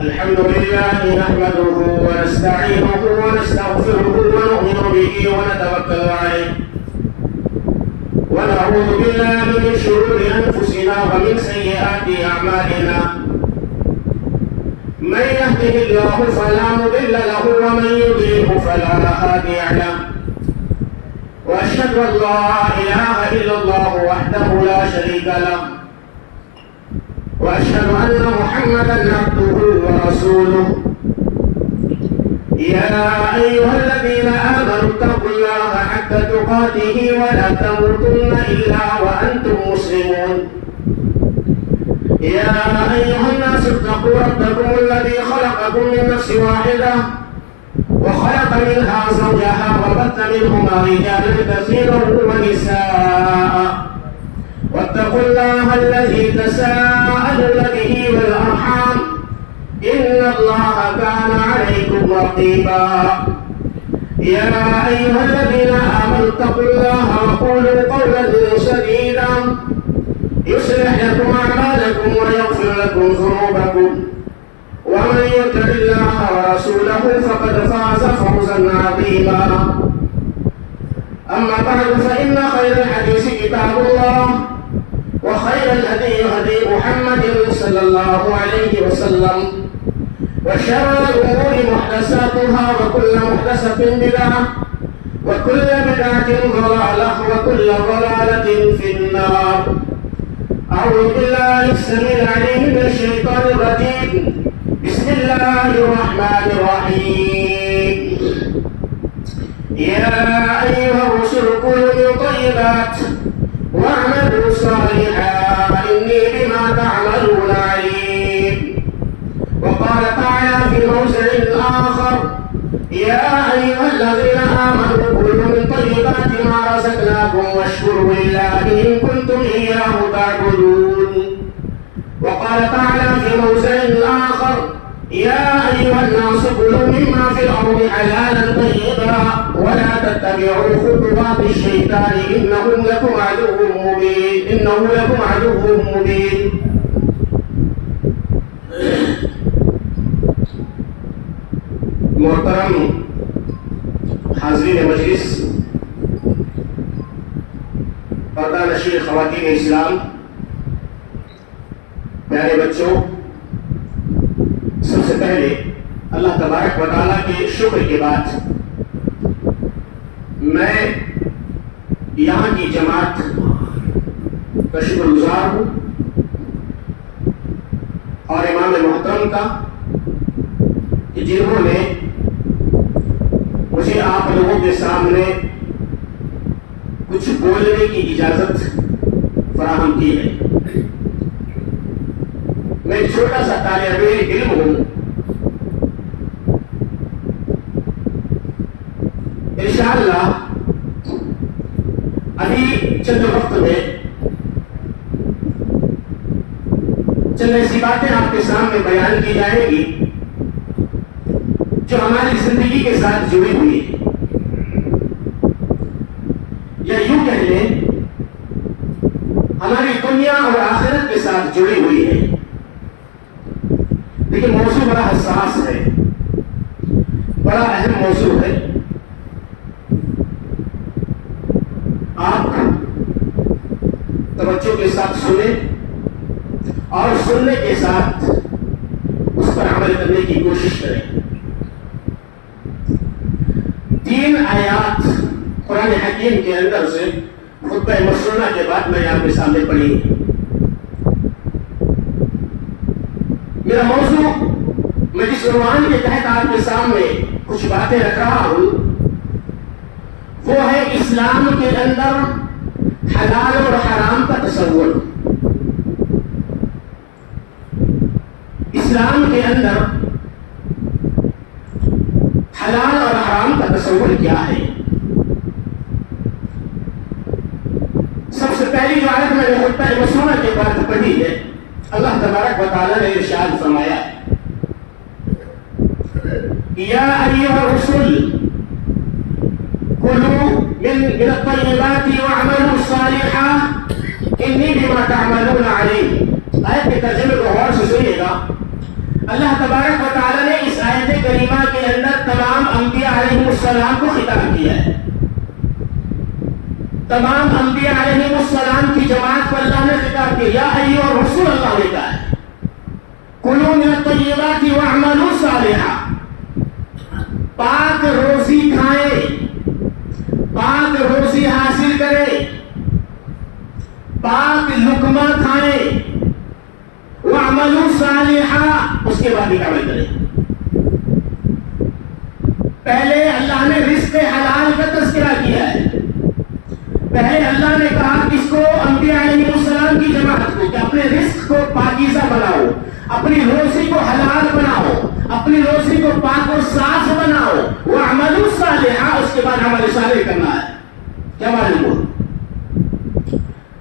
الحمد لله نحمده ونستعينه ونستغفره ونؤمن به ونتوكل عليه ونعوذ بالله من شرور أنفسنا ومن سيئات أعمالنا من يهده الله فلا مضل له ومن يضلله فلا هادي له وأشهد أن لا إله إلا الله وحده لا شريك له وأشهد أن محمدا عبده ورسوله يا أيها الذين آمنوا اتقوا الله حق تقاته ولا تموتن إلا وأنتم مسلمون يا أيها الناس اتقوا ربكم الذي خلقكم من نفس واحدة وخلق منها زوجها وبث منهما رجالا كثيرا ونساء واتقوا الله الذي تساءلون به والأرحام إن الله كان عليكم رقيبا يا أيها الذين آمنوا اتقوا الله وقولوا قولا سديدا يصلح لكم أعمالكم ويغفر لكم ذنوبكم ومن يطع الله ورسوله فقد فاز فوزا عظيما أما بعد فإن خير الحديث كتاب الله وخير الهدي هدي محمد صلى الله عليه وسلم وشر الأمور محدثاتها وكل محدثة بدعة وكل بدعة ضلالة وكل ضلالة في النار. أعوذ بالله السميع العليم من الشيطان الرجيم. بسم الله الرحمن الرحيم. يا أيها الرسل كلوا من طيبات واعملوا صالحا إني بما تعملون عليم. وقال تعالى في موضع آخر يا أيها الذين آمنوا كلوا من طيبات ما رزقناكم واشكروا لله إن كنتم إياه تعبدون. وقال تعالى في موضع آخر يا أيها الناس كلوا مما في الأرض حلالا طيبا ولا تتبعوا خطوات الشيطان إنه لكم عدو مبين. محترم حاضرین مجلس، پردہ نشین خواتین اسلام، پیارے بچوں، سب سے پہلے اللہ تبارک و تعالیٰ کے شکر کے بعد میں یہاں کی جماعت کا شکر گزار ہوں اور امام محترم کا کہ جنہوں نے مجھے آپ لوگوں کے سامنے کچھ بولنے کی اجازت فراہم کی ہے. میں ایک چھوٹا سا طالب علم ہوں. انشاءاللہ ابھی چند وقت میں چند ایسی باتیں آپ کے سامنے بیان کی جائیں گی جو ہماری زندگی کے ساتھ جڑی ہوئی ہے، یا یوں کہہ لیں ہماری دنیا اور آخرت کے ساتھ جڑی ہوئی ہے. لیکن موضوع بڑا حساس ہے، بڑا اہم موضوع ہے. آپ توجہ کے ساتھ سنیں اور سننے کے ساتھ اس پر عمل کرنے کی کوشش کریں. 3 آیات قرآن حکیم کے اندر سے خطبہ مسنونہ کے بعد میں آپ کے سامنے پڑھی. میرا موضوع میں جس عنوان کے تحت آپ کے سامنے کچھ باتیں رکھ رہا ہوں وہ ہے اسلام کے اندر حلال اور حرام کا تصور. اسلام کے اندر حلال اور حرام کا تصور کیا ہے؟ سب سے پہلی جو آیت میں نے خطبہ مسنونہ کے بعد پڑھی ہے، اللہ تبارک و تعالیٰ نے ارشاد فرمایا یا ایھا الرسل کلوا من الطیبات واعملوا صالحا انی بما تعملون علیم. آیت کے ترجمے کو غور سے سنیے گا. اللہ تبارک و تعالیٰ نے اس آیت کریمہ کے اندر تمام انبیاء علیہ السلام کو خطاب کیا ہے. تمام انبیاء علیہ السلام کی جماعت کو اللہ نے خطاب کیا. یا ایھا الرسول، اللہ نے کہا ہے کلوا من الطیبات واعملوا صالحا، پاک روزی کھائیں، پاک روزی حاصل کریں، پاک لقمہ کھائیں، وَعْمَلُوا صَالِحًا، اس کے بعد عمل کریں. پہلے اللہ نے رزق حلال کا تذکرہ کیا ہے. پہلے اللہ نے کہا کس کو؟ انبیاء علیہ السلام کی جماعت کو، کہ اپنے رزق کو پاکیزہ بناؤ، اپنی روزی کو حلال بناؤ، اپنی روزی کو پاک و صاف بناؤ. وَعْمَلُوا صَالِحًا، اس کے بعد عمل صالح کرنا ہے. کیا معلوم ہو؟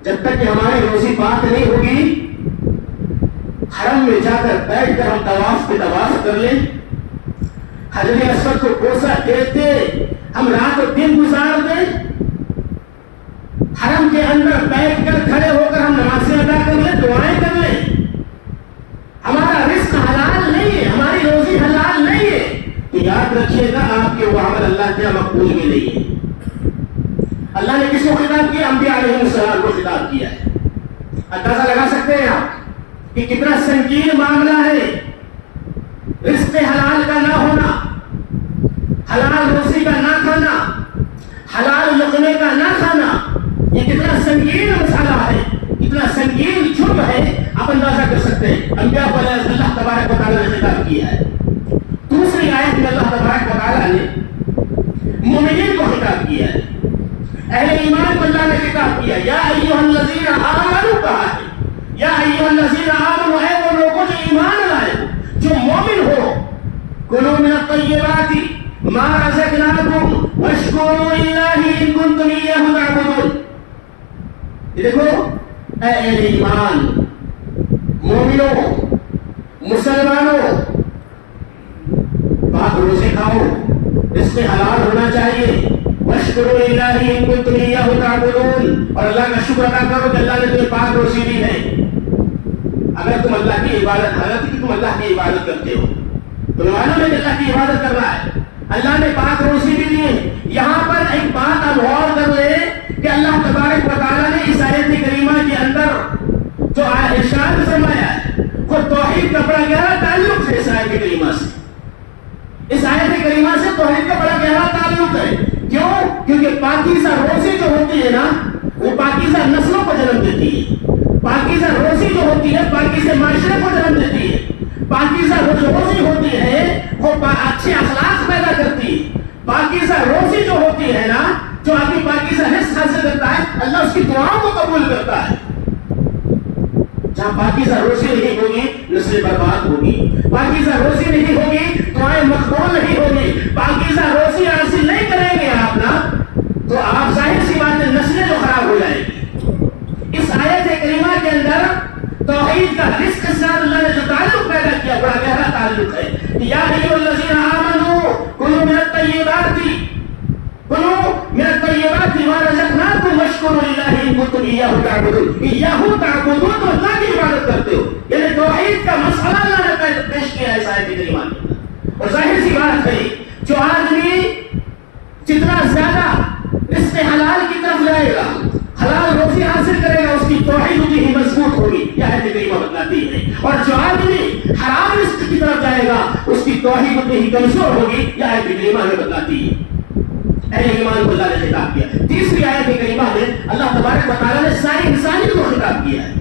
جب تک کہ ہماری روزی پاک نہیں ہوگی، حرم میں جا کر بیٹھ کر ہم طواف پہ طواف کر لیں، حجر اسود کو بوسہ دیتے ہم رات و دن گزار دیں، حرم کے اندر بیٹھ کر کھڑے ہو کر ہم نمازیں ادا کر لیں، دعائیں کر لیں، ہمارا رزق حلال نہیں ہے، ہماری روزی حلال نہیں ہے، تو یاد رکھیے گا آپ کے وہ عمل اللہ کے مقبول میں نہیں ہے. اللہ نے کس کو خطاب کیا؟ انبیاء علیہ السلام کو خطاب کیا ہے. اندازہ لگا سکتے ہیں آپ کہ کتنا سنگین معاملہ ہے رزق حلال کا نہ ہونا، حلال روزی کا نہ کھانا، حلال لقمے کا نہ کھانا. یہ کتنا سنگین مسئلہ ہے، کتنا سنگین جرم ہے، آپ اندازہ کر سکتے ہیں. انبیاء کو اللہ تبارک و تعالیٰ نے خطاب کیا ہے. دوسری آیت میں اللہ تبارک و تعالیٰ نے مومنین کو خطاب کیا ہے، اہل ایمان کو اللہ نے خطاب کیا. یا ایھا الذین آمنوا، کہا ہے یا ایھا الذین آمنوا، اے وہ لوگوں جو ایمان لائے، جو مومن ہو، کلوا من الطیبات ما رزقناکم واشکروا للہ ان کنتم ایاہ تعبدون. یہ دیکھو اے اہل ایمان، مومنوں، مسلمانوں، پاک روزے کھاؤ، رزق حلال ہونا چاہیے. واشکروا للہ ان کنتم ایاہ تعبدون، اور اللہ کا شکر ادا کرو کہ اللہ نے تمہیں پاک روزی دی ہے. اگر تم اللہ کی عبادت، حالانکہ کہ تم اللہ کی عبادت کرتے ہو، تمہیں معلوم ہے کہ اللہ کی عبادت کرنا ہے، اللہ نے پاک روزی بھی دی ہے. یہاں پر ایک بات اب غور کر لیں کہ اللہ تبارک و تعالیٰ نے اس آیت کریمہ کے اندر جو ارشاد فرمایا ہے وہ توحید کا بڑا گہرا تعلق ہے اس آیت کریمہ سے. اس آیت کریمہ سے توحید کا بڑا گہرا تعلق ہے. کیوں؟ کیونکہ پاکیزہ روزی جو ہوتی ہے نا، وہ پاکیزہ نسلوں کو جنم دیتی ہے. پاکیزہ روزی جو ہوتی ہے پاکیزہ معاشرے کو جنم دیتی ہے. پاکیزہ روزی ہوتی ہے وہ اچھے اخلاق پیدا کرتی ہے. پاکیزہ روزی جو ہوتی ہے نا، جو آدمی پاکیزہ رزق حاصل کرتا ہے، اللہ اس کی دعاؤں کو قبول کرتا ہے. جہاں پاکیزہ روزی نہیں ہوگی نسل برباد ہوگی، پاکیزہ روزی نہیں ہوگی دعائیں مقبول نہیں ہوگی. پاکیزہ روزی حاصل نہیں کریں گے آپ نا، تو آپ ظاہر سی بات ہے نسلیں جو خراب ہو جائیں گی. اس آیت کریمہ کے اندر توحید کا رزق کے ساتھ اللہ نے جو تعلق پیدا کیا بڑا گہرا تعلق ہے. یا ایھا الذین آمنوا کلوا من الطیبات ما رزقناکم واشکروا للہ ان کنتم ایاہ تعبدون. ایاہ تعبدون، تو اللہ کی عبادت کرتے ہو، یعنی توحید کا مسئلہ اللہ نے پیش کیا ہے اس آیت کریمہ کے اندر. اور ظاہر سی بات ہے جو آدمی جتنا زیادہ رزق حلال کی طرف جائے گا، حلال روزی حاصل کرے گا، اس کی توحید اتنی ہی مضبوط ہوگی، یہ آیت کریمہ بتلاتی ہے. اور جو آدمی حرام رزق کی طرف جائے گا اس کی توحید اتنی ہی کمزور ہوگی، یہ آیت کریمہ ہمیں بتلاتی ہے. اہل ایمان کو اللہ نے خطاب کیا. تیسری آیت کریمہ میں اللہ تبارک و تعالیٰ نے ساری انسانیت کو خطاب کیا ہے.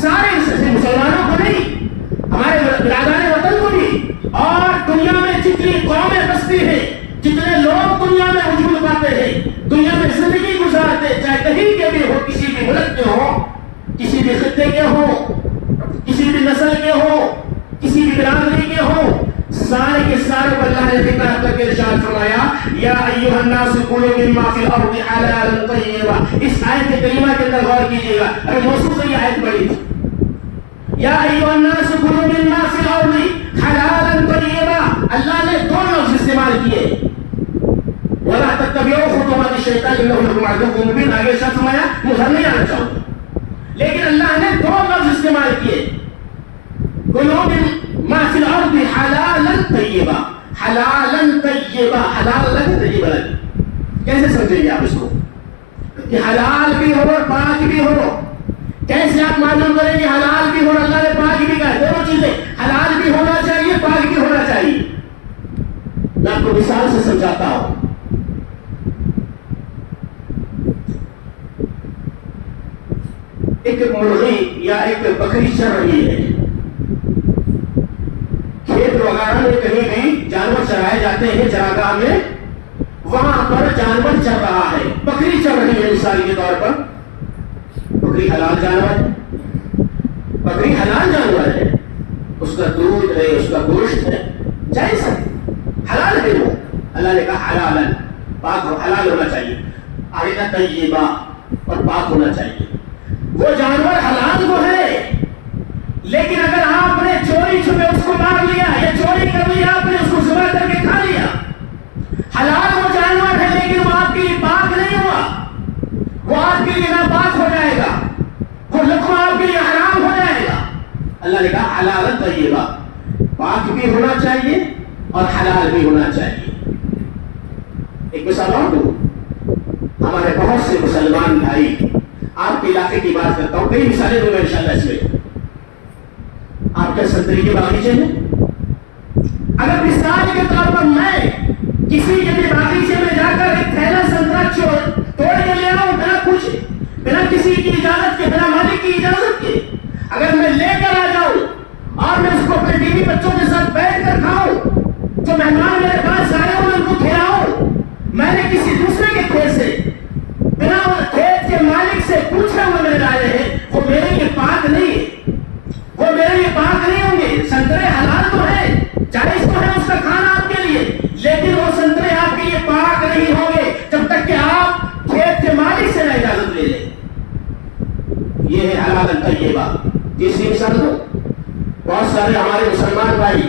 سارے مسلمانوں کو نہیں، ہمارے برادران وطن کو بھی، اور دنیا میں جتنی قومیں بستی ہیں، جتنے لوگ دنیا میں وجود پاتے ہیں، دنیا میں زندگی گزارتے، چاہے کہیں کے بھی ہو، کسی بھی ملک کے ہو، کسی بھی خطے کے ہو، کسی بھی نسل کے ہو، کسی بھی برادری کے ہو، سارے کے سارے کو اللہ نے خطاب کر کے ارشاد فرمایا یا ایھا الناس کلوا مما فی الارض حلالا طیبا. اس آیت کریمہ کے اندر غور کیجیے گا، ابھی موضوع سے یہ آیت پڑھی تھی. یا ایھا الناس کلوا مما فی الارض حلالا طیبا. اللہ نے دو لفظ استعمال کیے، ولا تتبعوا خطوات الشیطان انہ لکم عدو مبین. آگے ارشاد فرمایا، مجھے نہیں آنا چاہوں گا، لیکن اللہ نے دو لفظ استعمال کیے، کلوا مما فی الارض حلالن طیبہ، حلال الگ ہے طیبہ الگ. کیسے سمجھیں گے آپ اس کو کہ حلال بھی ہو اور پاک بھی ہو؟ کیسے آپ معلوم کریں گے حلال بھی ہو اور اللہ نے پاک بھی کہا؟ دونوں چیزیں، حلال بھی ہونا چاہیے، پاک بھی ہونا چاہیے. میں آپ کو مثال سے سمجھاتا ہوں. ایک مرغی یا ایک بکری چر رہی ہے. کھیت وغیرہ میں کہیں بھی جانور چرائے جاتے ہیں چراگاہ میں، وہاں پر جانور چر رہا ہے، بکری چر رہی ہے. مثال کے طور پر بکری حلال جانور ہے، بکری حلال جانور ہے، اس کا دودھ ہے، اس کا گوشت ہے، جائز ہے، حلال ہے. وہ اللہ نے کہا حلال، پاک ہو، حلال ہونا چاہیے. آگے کا طیبہ، اور پاک ہونا چاہیے. وہ جانور حلال کو ہے، لیکن اگر آپ نے چوری چھپے اس کو مار لیا یا چوری کر لیا، آپ نے اس کو ذبح کر کے کھا لیا، حلال وہ جانور ہے لیکن وہ آپ کے لیے پاک نہیں ہوا، وہ آپ کے لیے ناپاک ہو جائے گا، وہ لقمہ آپ کے لیے حرام ہو جائے گا. اللہ نے کہا حلال طیبہ، پاک بھی ہونا چاہیے اور حلال بھی ہونا چاہیے. ایک مثال اور دوں. ہمارے بہت سے مسلمان بھائی، آپ کے علاقے کی بات کرتا ہوں، کئی مثالیں دوں گا انشاءاللہ اس میں. آپ کے سنتری کے باغیچے میں، اگر مثال کے طور پر میں کسی کے بھی باغیچے میں جا کر ایک تھیلا سنترا توڑ کے لے آؤں بنا پوچھے، بنا کسی کی اجازت کے، بنا مالک کی اجازت کے، اگر میں لے کر آ جاؤں اور میں اس کو اپنے بیوی بچوں کے ساتھ بیٹھ کر کھاؤں، جو مہمان میرے پاس آئے ہوں ان کو کھلاؤں، میں نے کسی دوسرے کے کھیت سے، بنا کھیت کے مالک سے پوچھے ہوئے میرے لائے ہیں، وہ میرے لیے پاک نہیں ہے، وہ میرے لیے پاک نہیں ہوں گے. سنترے حلال تو ہے، جائز تو ہے اس کا کھانا آپ کے لیے، لیکن وہ سنترے آپ کے لیے پاک نہیں ہوں گے جب تک کہ آپ کھیت کے مالک سے نہ اجازت لے لیں. یہ ہے حلال طیبہ. تیسری مثال دو. بہت سارے ہمارے مسلمان بھائی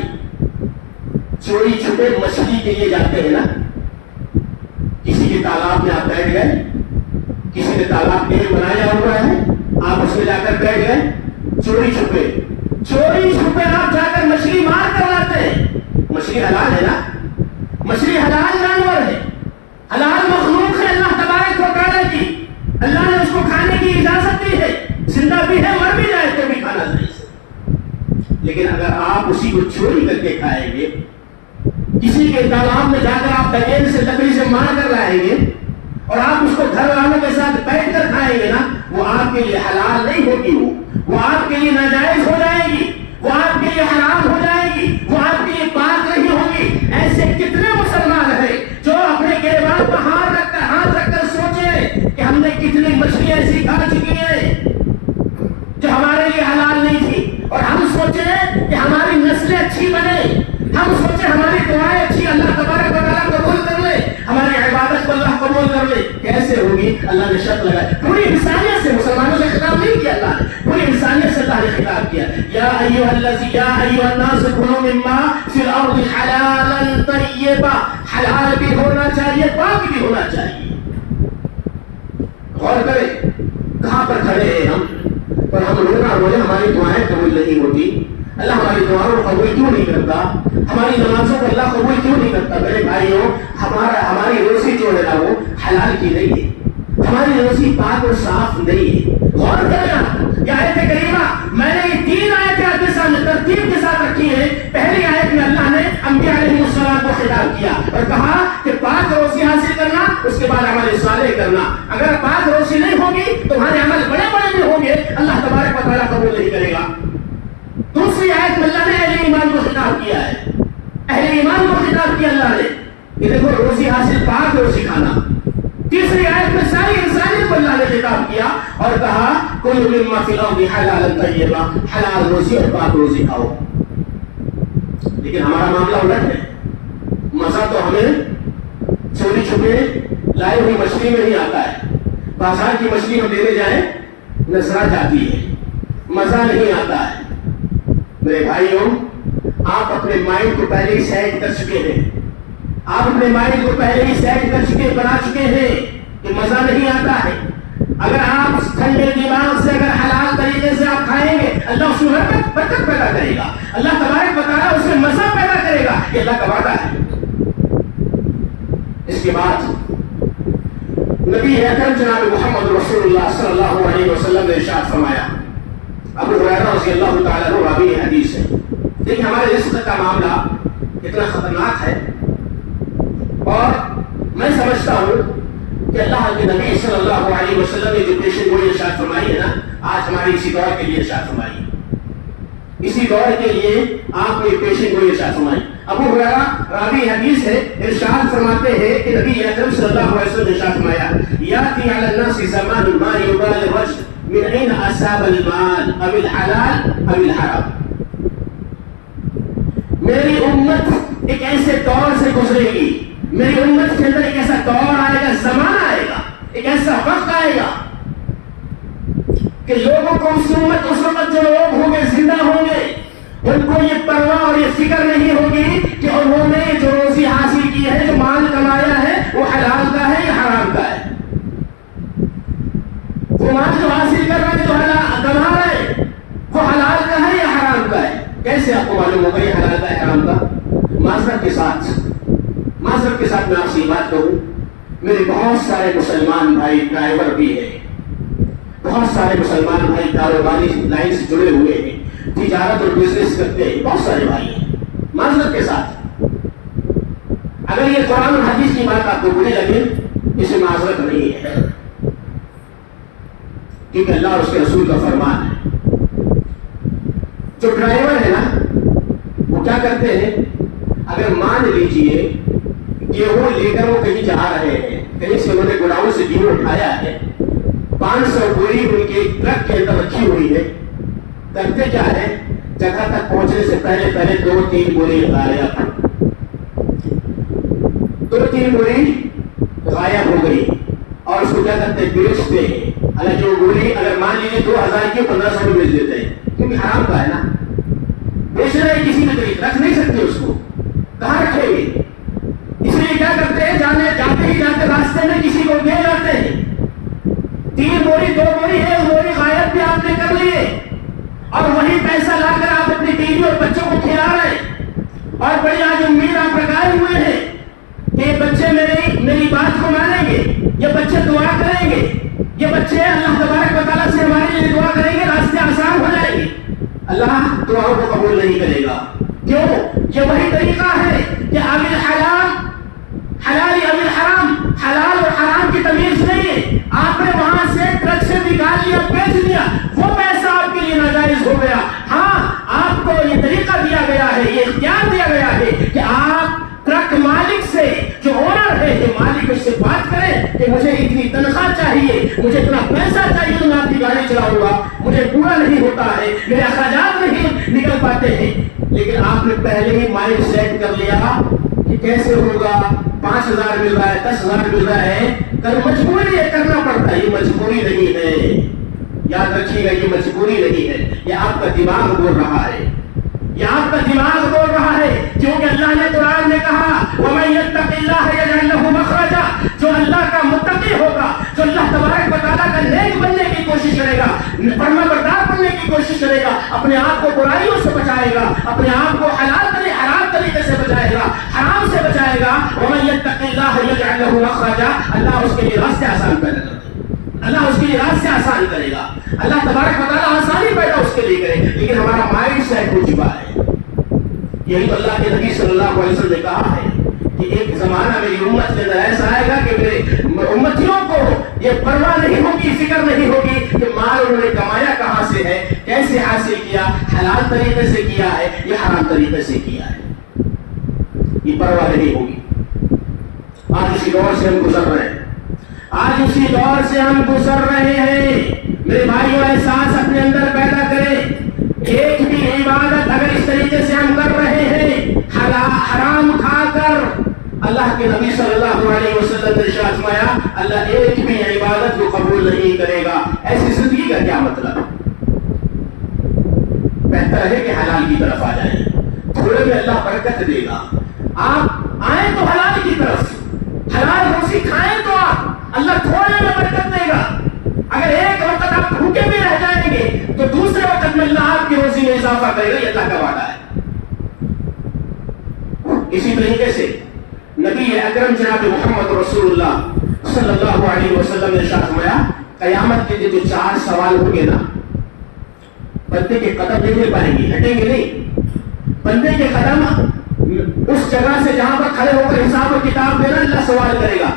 چوری چھپے مچھلی کے لیے جاتے ہیں نا. کسی کے تالاب میں آپ بیٹھ گئے، کسی نے تالاب کے لیے بنایا ہوا ہے، آپ اس میں جا کر بیٹھ گئے، چوری چھپے آپ جا کر مچھلی مار کر لاتے ہیں. مچھلی حلال ہے نا، مچھلی حلال جانور ہے، حلال مخلوق ہے اللہ تبارک و تعالیٰ کی. اللہ نے اس کو کھانے کی اجازت دی ہے، زندہ بھی ہے، مر بھی جائے تو بھی کھانا نہیں سے. لیکن اگر آپ اسی کو چوری کر کے کھائیں گے، کسی کے تالاب میں جا کر آپ دلیل سے لکڑی سے مار کر لائیں گے اور آپ اس کو گھر والوں کے ساتھ بیٹھ کر کھائیں گے نا، وہ آپ کے لیے حلال نہیں ہوگی، وہ آپ کے لیے ناجائز ہو جائے گی، وہ آپ کے لیے حرام ہو جائے گی، وہ آپ کے لیے پاک نہیں ہوگی. ایسے کتنے مسلمان ہیں جو اپنے گریبان پر ہاتھ رکھ کر سوچے کہ ہم نے کتنی مچھلیاں ایسی کھا چکی ہیں جو ہمارے لیے حلال نہیں تھی، اور ہم سوچے کہ ہماری نسلیں اچھی بنے، ہم سوچے ہماری دعائیں اچھی اللہ تبارک و تعالیٰ قبول کر لے، ہماری عبادت کو اللہ قبول کر لے. کیسے ہوگی؟ اللہ نے شرط لگائی. پوری انسانیت سے مسلمانوں سے خطاب نہیں کیا، اللہ نے پوری انسانیت سے اللہ نے خطاب کیا. یا ایھا الناس کلوا مما فی الارض حلالا طیبا، حلال بھی ہونا چاہیے، پاک بھی ہونا چاہیے. غور کریں کہاں پر کھڑے ہیں ہم، اور ہم رونا روئے ہماری دعائیں قبول نہیں ہوتی. اللہ ہماری دعاؤں کو قبول کیوں نہیں کرتا؟ ہماری نمازوں کو اللہ قبول کیوں نہیں کرتا؟ میرے بھائیوں، ہماری روزی جو ہے نا وہ حلال کی نہیں ہے، ہماری روزی پاک اور صاف نہیں ہے. غور کریں آپ، یہ آیت کریمہ میں نے یہ 3 آیتیں آپ کے سامنے ترتیب کے ساتھ رکھی ہیں. پہلی آیت میں اللہ نے انبیاء علیہ السلام کو خطاب کیا اور کہا کہ پاک روزی حاصل کرنا، اس کے بعد عمل صالح کرنا. اگر پاک روزی نہیں ہوگی تمہارے عمل بڑے بڑے بھی ہوں گے، اللہ تبارک و تعالیٰ قبول نہیں کرے گا. دوسری آیت میں اللہ نے اہل ایمان کو خطاب کیا ہے، اہل ایمان کو خطاب کیا اللہ نے کہ دیکھو روزی حاصل، پاک روزی کھانا. تیسری آیت میں ساری انسانیت کو اللہ نے خطاب کیا اور کہا کلوا مما فی الارض حلالا طیبا، حلال روزی اور پاک روزی کھاؤ. لیکن ہمارا معاملہ الٹ ہے. مزہ تو ہمیں چوری چھپے لائے ہوئی مچھلی میں ہی آتا ہے. بازار کی مچھلی ہم لینے جائیں نظرہ جاتی ہے، مزہ نہیں آتا ہے. میرے بھائیوں، آپ اپنے مائنڈ کو پہلے ہی سیٹ کر چکے ہیں، آپ اپنے مائنڈ کو پہلے ہی سیٹ کر چکے، بنا چکے ہیں کہ مزہ نہیں آتا ہے. اگر آپ ٹھنڈے دماغ سے اگر حلال طریقے سے آپ کھائیں گے، اللہ اس میں برکت پیدا کرے گا، اللہ تبارک و تعالیٰ اس میں مزہ پیدا کرے گا. یہ اللہ کا وعدہ ہے. اس کے بعد نبی اکرم جناب محمد رسول اللہ صلی اللہ علیہ وسلم نے ارشاد فرمایا، ابو ہریرہ رضی اللہ تعالیٰ عنہ راوی حدیث ہے، دیکھیں ہمارے رزق کا معاملہ اتنا خطرناک ہے، اور میں سمجھتا ہوں کہ اللہ کے نبی صلی اللہ علیہ وسلم نے جو پیشن گوئی ارشاد فرمائی ہے نا، آج ہماری اسی دور کے لیے ارشاد فرمائی، اسی دور کے لیے آپ نے پیشن گوئی ارشاد فرمائی۔ ابو ہریرہ راوی حدیث ہے، ارشاد فرماتے ہیں کہ نبی اکرم صلی اللہ علیہ وسلم نے ارشاد فرمایا، یاتی علی الناس زمان ما یبال الرجل من این اصاب المال او الحلال او الحرام۔ میری امت ایک ایسے دور سے گزرے گی، میری امت کے اندر ایک ایسا دور آئے گا، زمانہ آئے گا، ایک ایسا وقت آئے گا کہ لوگوں کو اس وقت جو لوگ ہوں گے، زندہ ہوں گے، ان کو یہ پرواہ اور یہ فکر نہیں ہوگی کہ انہوں نے جو روزی حاصل کی ہے، جو مال کمایا ہے، وہ حلال کا ہے یا حرام کا ہے۔ وہ مال جو حاصل کر رہے ہیں، جو کما رہے ہیں، وہ حلال کا ہے یا حرام کا ہے۔ کیسے آپ کو معلوم ہوگا یہ حلال کا ہے حرام کا؟ معذرت کے ساتھ میں آپ سے یہ بات کروں، میرے بہت سارے مسلمان بھائی ڈرائیور بھی ہیں، بہت سارے مسلمان بھائی کاروباری لائن سے جڑے ہوئے ہیں، تجارت اور بزنس کرتے ہیں، بہت سارے بھائی ہیں۔ معذرت کے ساتھ اگر یہ قرآن اور حدیث کی بات آپ کو بری لگے، اسے معذرت نہیں ہے، کیونکہ اللہ اور اس کے رسول کا فرمان ہے۔ جو ڈرائیور ہے نا، وہ کیا کرتے ہیں، اگر مان لیجئے گیہوں لے کر وہ کہیں جا رہے ہیں، کہیں سے انہوں نے گوڈاؤن سے گیہوں اٹھایا ہے، 500 بوری ان کے ٹرک کے اندر رکھی ہوئی ہے، کرتے کیا ہے، جگہ تک پہنچنے سے پہلے 2-3 بوری غائب، 2-3 بوری غائب ہو گئی، اور اس کو کیا کرتے ہیں، بیچتے ہیں۔ اگر جو بوری اگر مان لیجیے 2000 کی 1500 میں بیچ دیتے ہیں، کیونکہ حرام کا ہے نا، بیچ رہے کسی بھی طریقے رکھ نہیں سکتے، اس کو کہاں رکھیں گے؟ اس لیے کیا کرتے ہیں، جاتے راستے میں کسی کو دے جاتے ہیں، 3 بوری 2 بوری 1 بوری غائب بھی آپ نے کر لیے، اور وہی پیسہ لا کر آپ اپنی بیوی اور بچوں کو کھلا رہے ہیں، اور بڑی آج امید آپ لگائے ہوئے ہیں کہ یہ بچے میری بات کو مانیں گے، یہ بچے دعا کریں گے، یہ بچے اللہ تبارک و تعالیٰ سے ہمارے لیے دعا کریں گے، راستے آسان ہو جائیں گے۔ اللہ دعاؤں کو قبول نہیں کرے گا، کیوں؟ یہ وہی طریقہ ہے کہ عامل حلال حرام، حلال اور حرام کی تمیز نہیں ہے، آپ نے وہاں سے ٹرک سے نکال لیا، بیچ دیا، وہ پیسہ آپ کے لیے ناجائز ہو گیا۔ ہاں، آپ کو یہ طریقہ دیا گیا ہے، یہ اختیار دیا گیا ہے کہ آپ ٹرک مالک سے، جو اونر ہے، جو مالک اس سے بات کریں کہ مجھے اتنی تنخواہ چاہیے، مجھے اتنا پیسہ چاہیے، تو میں آپ کی گاڑی چلاؤں گا، مجھے پورا نہیں ہوتا ہے، میرے اخراجات نہیں نکل پاتے ہیں۔ لیکن آپ نے پہلے ہی مائنڈ سیٹ کر لیا کہ کیسے ہوگا، 5000 مل رہا ہے، 10000 مل رہا ہے، کل مجبوری یہ کرنا پڑتا ہے۔ یہ مجبوری نہیں ہے، یاد رکھیے گا، یہ مجبوری نہیں ہے، یہ آپ کا دماغ بول رہا ہے، یہ آپ کا دماغ بول رہا ہے، کیونکہ اللہ نے قرآن میں کہا وَمَن يَتَّقِ اللَّهَ يَجْعَلْ لَهُ مَخْرَجًا، جو اللہ کا متقی ہوگا، جو اللہ تبارک و تعالیٰ کا نیک بننے کی کوشش کرے گا، فرما بردار بننے کی کوشش کرے گا، اپنے آپ کو برائیوں سے بچائے گا، اپنے آپ کو حرام طریقے سے بچائے گا، حرام سے بچائے گا، وَمَن يَتَّقِ اللَّهَ يَجْعَلْ لَهُ مَخْرَجًا، اللہ اس کے لیے راستے آسان کرے گا، اللہ اس کے لیے راستے آسان کرے گا، اللہ تبارک و تعالیٰ آسانی پیدا اس کے لیے کرے، لیکن ہمارا مائنڈ سیٹ ہو چکا ہے۔ یہی تو اللہ کے نبی صلی اللہ علیہ وسلم نے کہا ہے کہ ایک زمانہ میری امت کے اندر ایسا آئے گا کہ میرے امتیوں کو یہ پرواہ نہیں ہوگی، فکر نہیں ہوگی کہ مال انہوں نے کمایا کہاں سے ہے، کیسے حاصل کیا، حلال طریقے سے کیا ہے یا حرام طریقے سے کیا ہے، یہ پرواہ نہیں ہوگی۔ آج اسی دور سے ہم گزر رہے ہیں، میرے بھائیوں، احساس اپنے اندر پیدا کریں، ایک بھی عبادت اگر اس طریقے سے ہم کر رہے ہیں، حرام کھا کر، اللہ کے نبی صلی اللہ علیہ وسلم نے ارشاد فرمایا اللہ ایک بھی عبادت کو قبول نہیں کرے گا۔ ایسی زندگی کا کیا مطلب؟ بہتر ہے کہ حلال کی طرف آ جائیں، تھوڑے میں اللہ برکت دے گا۔ آپ آئیں تو حلال کی طرف، حلال روزی کھائیں تو آپ اللہ تھوڑے میں برکت دے گا۔ اگر ایک وقت آپ بھوکے بھی رہ جائیں گے تو دوسرے وقت میں اللہ آپ کی روزی میں اضافہ کرے گا، یہ اللہ کا وعدہ ہے۔ اسی طریقے سے نبی اکرم جناب محمد رسول اللہ صلی اللہ علیہ وسلم نے ارشاد فرمایا قیامت کے جو 4 سوال ہوں گے نا، بندے کے قدم نہیں مل پائیں گے، ہٹیں گے نہیں. بندے کے قدم اس جگہ سے جہاں پر کھڑے ہو کر حساب و کتاب دینا اللہ سوال کرے گا،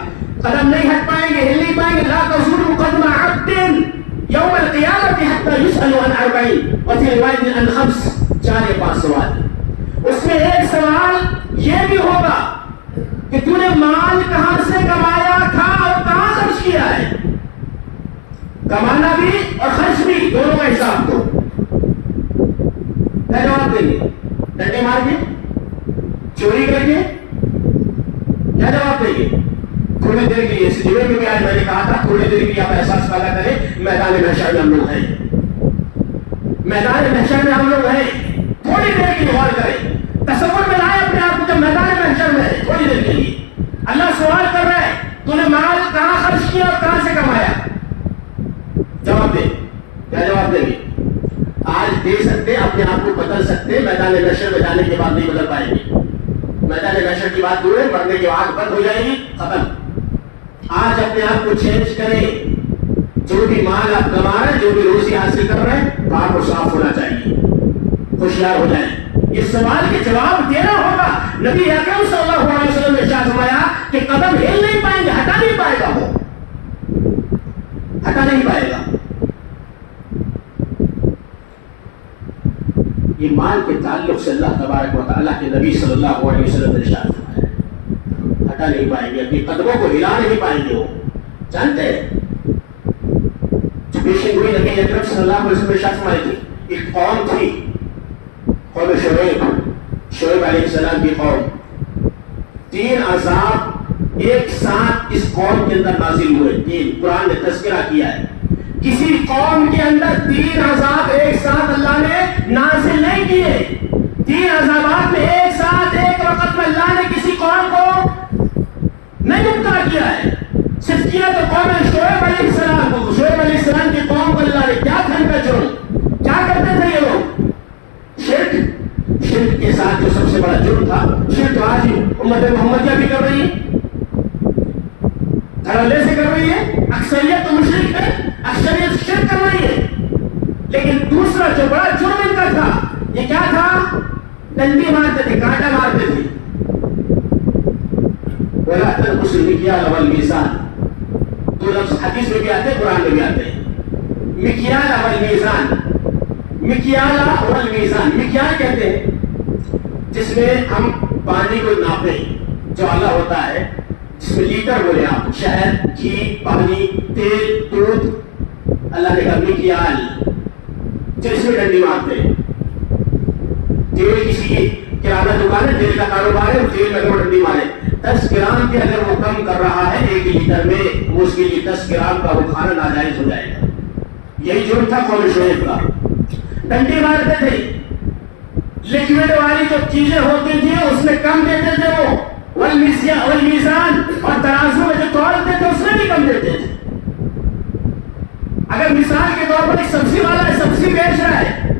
قدم نہیں ہٹ پائیں گے، ہل نہیں پائیں گے. لا تزول قدم عبد یوم القیامت حتی یسأل عن 40 وفی روایت عن 5، 4 یا 5 سوال. اس میں ایک سوال یہ بھی ہوگا کہ تو نے مال کہاں سے کمایا تھا اور کہاں خرچ کیا ہے. کمانا بھی اور خرچ بھی دونوں کا حساب دو. کیا جواب دیں گے؟ ڈنڈے مار کے، چوری کر کے، کیا جواب دیں گے؟ تھوڑی دیر کے لیے اس جمعے میں بھی آج میں نے کہا تھا تھوڑی دیر کے لیے آپ احساس پیدا کریں میدان محشر میں ہم لوگ ہیں. میدان محشر میں ہم لوگ ہیں. تھوڑی دیر کے لیے غور کریں، تصور میں لائے اپنے آپ کو جب میدان محشر میں ہے. تھوڑی دیر کے لیے اللہ سوال کر رہا ہے تو نے مال کہاں خرچ کیا اور کہاں سے کمایا. جواب دیں. کیا جواب دیں گے؟ آج دے سکتے، اپنے آپ کو بدل سکتے، میدان محشر میں جانے کے بعد نہیں بدل پائیں گے. میدان محشر کی بات دور ہے، مرنے کے بعد بند ہو جائے گی، ختم. آج اپنے آپ کو چینج کریں. جو بھی مال آپ کما رہے ہیں، جو بھی روزی حاصل کر رہے ہیں، آپ کو صاف ہونا چاہیے، ہوشیار ہو جائیں. اس سوال کے جواب دینا ہوگا. نبی اکرم صلی اللہ علیہ وسلم نے ارشاد فرمایا کہ قدم ہل نہیں پائیں گے، ہٹا نہیں پائے گا، وہ ہٹا نہیں پائے گا. یہ مال کے تعلق سے اللہ تبارک و تعالیٰ کے نبی صلی اللہ علیہ وسلم نے ارشاد فرمایا ہٹا نہیں پائیں گے، اپنی قدموں کو ہلا نہیں پائیں گے. وہ جانتے ہیں جو پیشن گوئی نبی اکرم صلی اللہ علیہ وسلم نے ارشاد فرمائی تھی. ایک قوم تھی، قوم شعیب علیہ السلام کی قوم. 3 عذاب ایک ساتھ اس قوم کے اندر نازل ہوئے. 3 قرآن نے تذکرہ کیا ہے. کسی قوم کے اندر 3 عذاب ایک ساتھ اللہ نے نازل نہیں کیے. 3 عذابات میں ایک ساتھ ایک وقت میں اللہ نے کسی قوم کو نہیں مبتلا کیا ہے. صرف کیا تو قوم شعیب علیہ السلام کو. شعیب علیہ السلام کی قوم کو اللہ نے کیا تھا ان کا جرم؟ کیا کرتے تھے یہ لوگ؟ شرک. شرک کے ساتھ جو سب سے بڑا جرم تھا، شرک آج امت محمدیہ بھی کر رہی ہے، دھڑلے سے کر رہی ہے. اکثریت تو مشرک ہے، اکثریت شرک کر رہی ہے. لیکن دوسرا جو بڑا جرم ان کا تھا، یہ کیا تھا؟ ڈنڈی مارتے تھے، کانٹا مارتے تھے. وَلَا تَنْقُصُوا الْمِكْيَالَ وَالْمِيزَانَ. 2 لفظ حدیث میں بھی آتے ہیں، قرآن میں بھی آتے ہیں. مکیال والمیزان. مکیال والمیزان، مکیال کہتے ہیں جس میں ہم پانی کو ناپیں، جو آلہ ہوتا ہے جس میں لیٹر بولے آپ، شہد، گھی، پانی، تیل، دودھ. اللہ نے کہا مکیال، جس میں ڈنڈی مارتے ہیں. تیل کسی کی کرانہ دکان ہے، تیل کا کاروبار ہے، تیل میں اگر ڈنڈی مارے 10 گرام کے اگر وہ کم کر رہا ہے 1 لیٹر میں، اس کے لیے 10 گرام کا وہ کھانا ناجائز ہو جائے گا. یہی جرم تھا قوم شعیب کا. ڈنڈی مارتے تھے. لکوڈ والی جو چیزیں ہوتی تھی اس میں کم دیتے تھے وہ، والمیزان، اور ترازو میں جو تولتے تھے اس میں بھی کم دیتے تھے. اگر مثال کے طور پر ایک سبزی والا ہے، سبزی بیچ رہا ہے،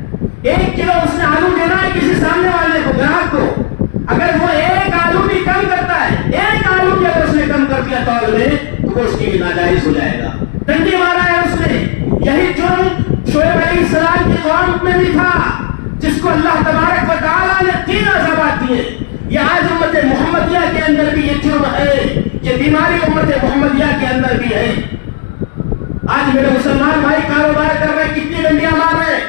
1 کلو اس نے آلو دینا ہے کسی سامنے والے کو، گراہک کو. اگر وہ 1 آلو بھی کم کرتا ہے، 1 آلو بھی اگر اس نے کم کر دیا تول میں، تو وہ اس کے لیے ناجائز ہو جائے گا. ڈنڈی مارا ہے اس نے. یہی جرم شعیب علیہ السلام کی قوم میں بھی تھا، جس کو اللہ تبارک و تعالیٰ نے 3 عذابات دیے. یہ آج امت محمدیہ کے اندر بھی یہ جرم ہے، یہ بیماری امت محمدیہ کے اندر بھی ہے. آج میرے مسلمان بھائی کاروبار کر رہے ہیں، کتنی ڈنڈیاں مار رہے ہیں،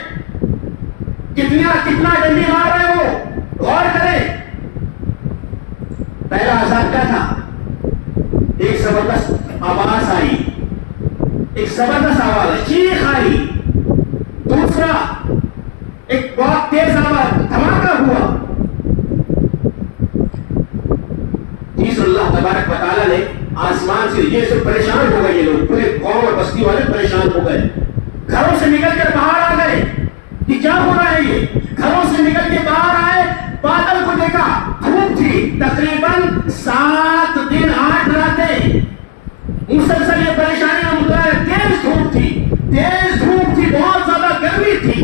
کتنا ڈنڈی مار رہے ہیں وہ. غور کریں. پہلا عذاب کیا تھا؟ ایک زبردست آواز آئی، ایک زبردست آواز، چیخ آئی. دوسرا ایک بہت تیز آواز، دھماکہ ہوا. تیسرا اللہ تبارک و تعالیٰ نے آسمان سے یہ سب پریشان ہو گئے. یہ لوگ پورے قوم اور بستی والے پریشان ہو گئے، گھروں سے نکل کر باہر آ گئے کہ کیا ہو رہا ہے. یہ گھروں سے نکل کے باہر آئے، بادل کو دیکھا، دھوپ تھی، تقریباً 7 دن 8 راتیں مسلسل یہ پریشانی کا مطلب ہے. تیز دھوپ تھی، بہت زیادہ گرمی تھی.